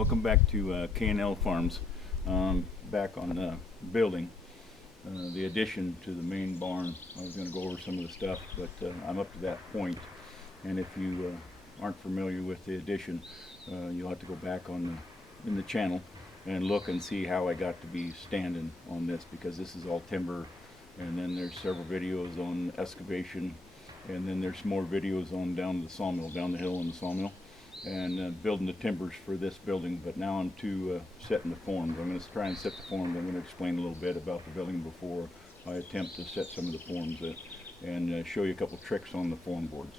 Welcome back to K&L Farms. Back on the building, the addition to the main barn. I was going to go over some of the stuff, but I'm up to that point. And if you aren't familiar with the addition, you'll have to go back in the channel and look and see how I got to be standing on this, because this is all timber, and then there's several videos on excavation, and then there's more videos on down the sawmill, down the hill in the sawmill, and building the timbers for this building. But now I'm to setting the forms. I'm going to try and set the forms. I'm going to explain a little bit about the building before I attempt to set some of the forms and show you a couple tricks on the form boards.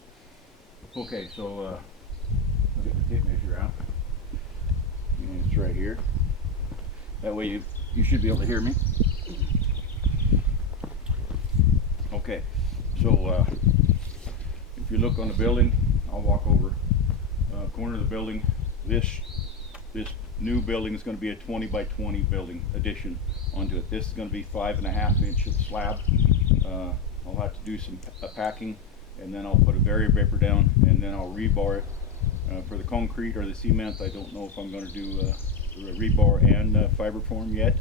Okay, so I'll get the tape measure out. And it's right here. That way you should be able to hear me. Okay, so if you look on the building, I'll walk over. Corner of the building, this new building is going to be a 20 by 20 building addition onto it. This is going to be 5.5 inch slab. I'll have to do some packing, and then I'll put a barrier vapor down, and then I'll rebar it. For the concrete or the cement, I don't know if I'm going to do rebar and fiber form yet,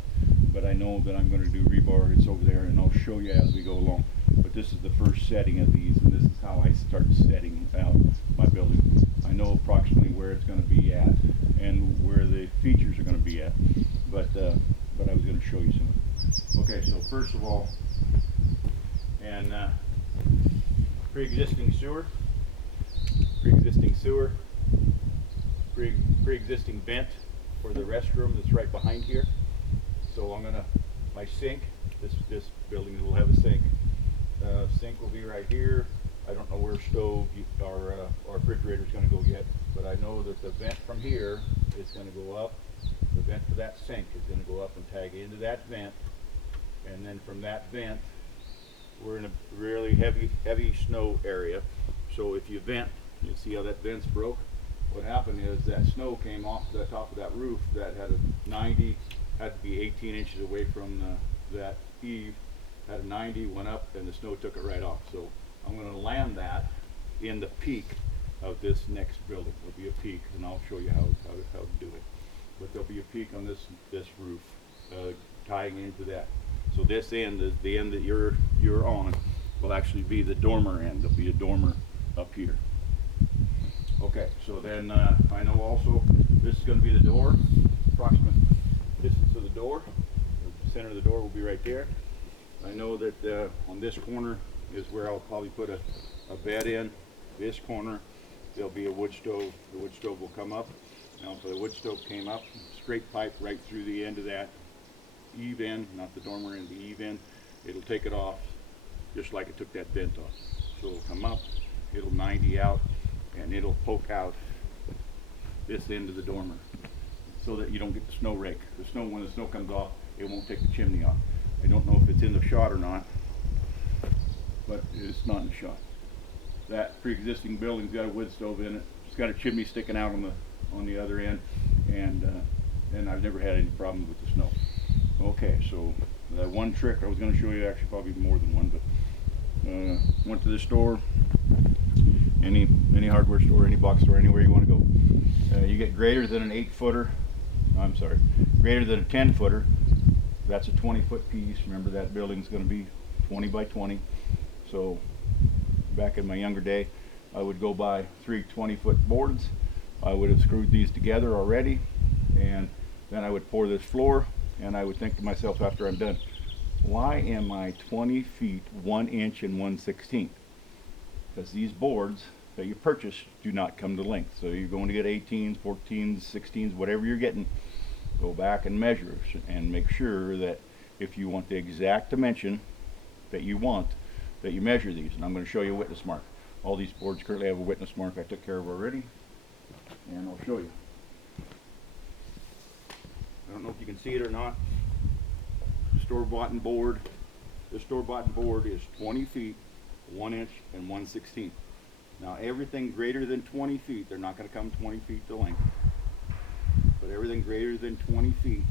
but I know that I'm going to do rebar. It's over there, and I'll show you as we go along. But this is the first setting of these, and this is how I start setting out my building. I know approximately where it's going to be at and where the features are going to be at, but I was going to show you some. Okay, so first of all, and pre-existing sewer, pre-existing vent for the restroom that's right behind here. So I'm gonna, my sink, this building will have a sink. Sink will be right here. I don't know where stove or refrigerator is going to go yet, but I know that the vent from here is going to go up. The vent for that sink is going to go up and tag into that vent, and then from that vent, we're in a really heavy snow area. So if you vent, you see how that vent's broke. What happened is that snow came off the top of that roof that had a 90, had to be 18 inches away from that eave. Had a 90, went up, and the snow took it right off. So I'm going to land that in the peak of this next building. There'll be a peak, and I'll show you how to do it. But there'll be a peak on this roof tying into that. So this end is the end that you're on will actually be the dormer end. There'll be a dormer up here. Okay, so then I know also this is going to be the door. Approximate distance of the door. The center of the door will be right there. I know that on this corner is where I'll probably put a bed in. This corner, there'll be a wood stove. The wood stove will come up. Now, if the wood stove came up, straight pipe right through the end of that eave end, not the dormer end, the eave end, it'll take it off just like it took that vent off. So it'll come up, it'll 90 out, and it'll poke out this end of the dormer so that you don't get the snow rake. The snow, when the snow comes off, it won't take the chimney off. I don't know if it's in the shot or not, but it's not in the shot. That pre-existing building's got a wood stove in it. It's got a chimney sticking out on the other end, and I've never had any problems with the snow. Okay, so that one trick I was going to show you, actually probably more than one, but went to the store, any hardware store, any box store, anywhere you want to go. You get greater than an 8-footer. I'm sorry, greater than a 10-footer. That's a 20-foot piece. Remember, that building's going to be 20 by 20. So back in my younger day, I would go buy 3 20-foot boards. I would have screwed these together already, and then I would pour this floor, and I would think to myself after I'm done, why am I 20 feet 1 inch and 1/16? Because these boards that you purchase do not come to length. So you're going to get 18s, 14s, 16s, whatever you're getting. Go back and measure and make sure that if you want the exact dimension that you want, that you measure these. And I'm going to show you a witness mark. All these boards currently have a witness mark I took care of already, and I'll show you. I don't know if you can see it or not. Store-bought board. The store-bought board is 20 feet, 1 inch, and 1/16. Now everything greater than 20 feet, they're not going to come 20 feet to length. But everything greater than 20 feet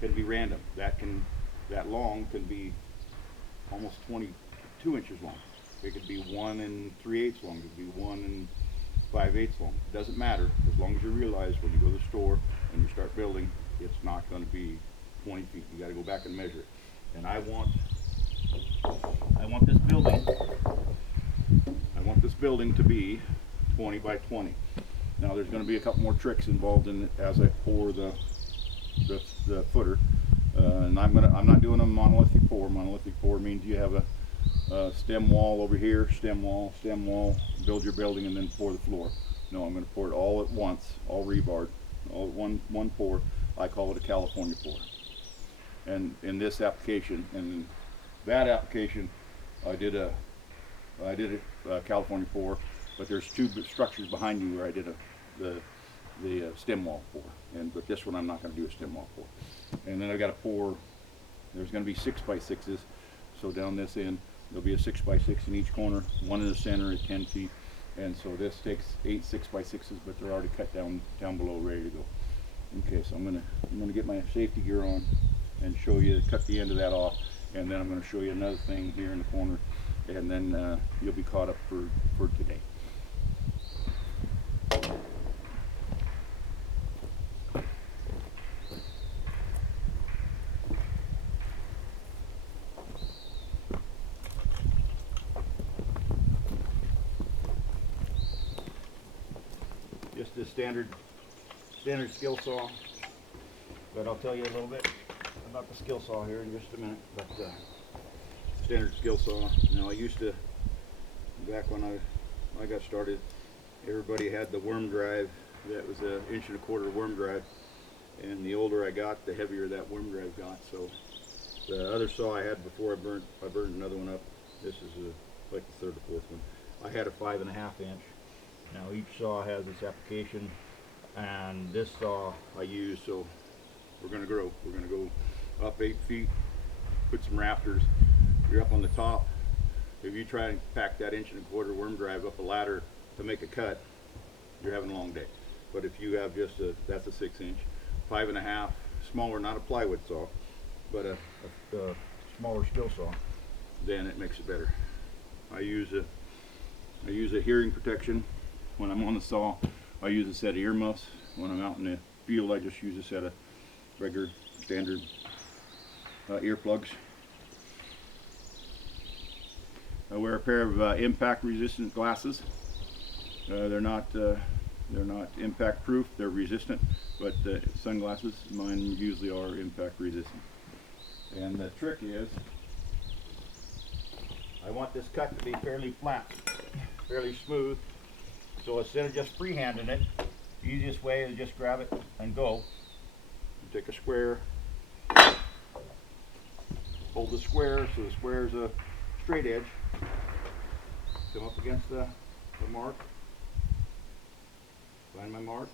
can be random. That long can be almost 22 inches long. It could be 1 3/8 long. It could be 1 5/8 long. It doesn't matter, as long as you realize when you go to the store and you start building, it's not going to be 20 feet. You got to go back and measure it. And I want this building to be 20 by 20. Now there's going to be a couple more tricks involved in it as I pour the footer, and I'm not doing a monolithic pour. Monolithic pour means you have a stem wall over here, stem wall, build your building, and then pour the floor. No, I'm going to pour it all at once, all rebarred, all at one pour. I call it a California pour. And in this application, and in that application, I did a California pour, but there's two structures behind you where I did the stem wall pour. But this one I'm not going to do a stem wall pour. And then I've got to pour. There's going to be 6x6s. So down this end, there'll be a 6x6 in each corner, one in the center at 10 feet. And so this takes 8 6x6s, but they're already cut down below, ready to go. Okay, so I'm gonna get my safety gear on and show you, cut the end of that off, and then I'm going to show you another thing here in the corner, and then you'll be caught up for today. Just a standard skill saw, but I'll tell you a little bit about the skill saw here in just a minute. But standard skill saw. Now I used to, back when I got started, everybody had the worm drive. That was an 1.25 inch worm drive, and the older I got, the heavier that worm drive got. So the other saw I had before I burned another one up. This is like the third or fourth one. I had a 5.5 inch. Now each saw has its application, and this saw I use, so we're going to grow. We're going to go up 8 feet, put some rafters. You're up on the top. If you try and pack that 1.25 inch worm drive up a ladder to make a cut, you're having a long day. But if you have just that's a 6 inch, 5.5, smaller, not a plywood saw, but a smaller skill saw, then it makes it better. I use a hearing protection when I'm on the saw. I use a set of earmuffs. When I'm out in the field, I just use a set of regular standard earplugs. I wear a pair of impact resistant glasses. They're not impact proof, they're resistant, but sunglasses, mine usually are impact resistant. And the trick is, I want this cut to be fairly flat, fairly smooth. So instead of just freehanding it, the easiest way is just grab it and go. You take a square, hold the square so the square is a straight edge. Come up against the mark, find my mark,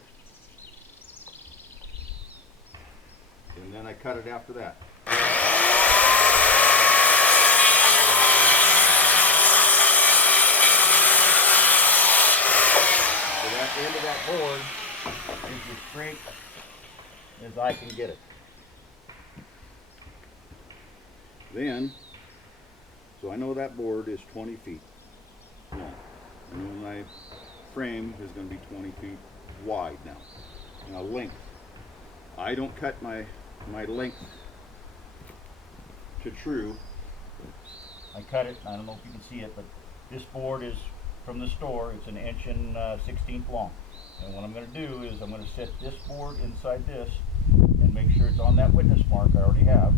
and then I cut it after that. So that end of that board is as straight as I can get it. Then, so I know that board is 20 feet long, and then my frame is going to be 20 feet wide now. Now length, I don't cut my length to true. I cut it, I don't know if you can see it, but this board is from the store. It's an 1.16 inch long. And what I'm going to do is I'm going to set this board inside this and make sure it's on that witness mark I already have.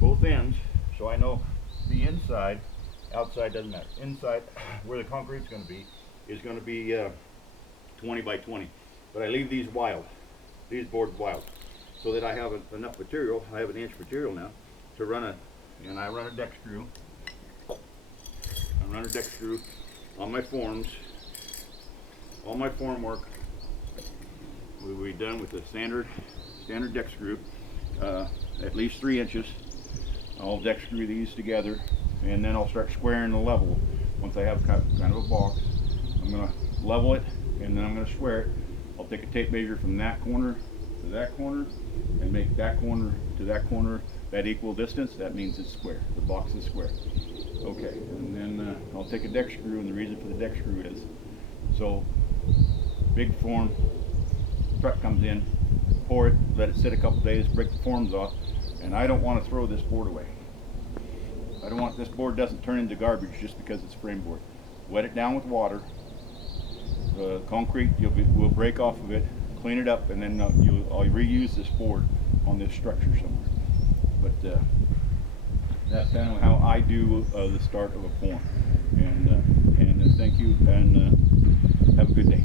Both ends, so I know the inside, outside doesn't matter. Inside, where the concrete's going to be, is going to be 20 by 20. But I leave these boards wild, so that I have enough material. I have an inch material now to run and I run a deck screw. I run a deck screw on my forms. All my form work will be done with a standard deck screw, at least 3 inches. I'll deck screw these together, and then I'll start squaring the level. Once I have kind of a box, I'm going to level it, and then I'm going to square it. I'll take a tape measure from that corner to that corner, and make that corner to that corner that equal distance. That means it's square. The box is square. Okay, and then I'll take a deck screw, and the reason for the deck screw is so big form, truck comes in, pour it, let it sit a couple days, break the forms off, and I don't want to throw this board away. I don't want this board doesn't turn into garbage just because it's frame board. Wet it down with water. The concrete will break off of it, clean it up, and then I'll reuse this board on this structure somewhere. But that's kind of how I do the start of a form. And thank you, and have a good day.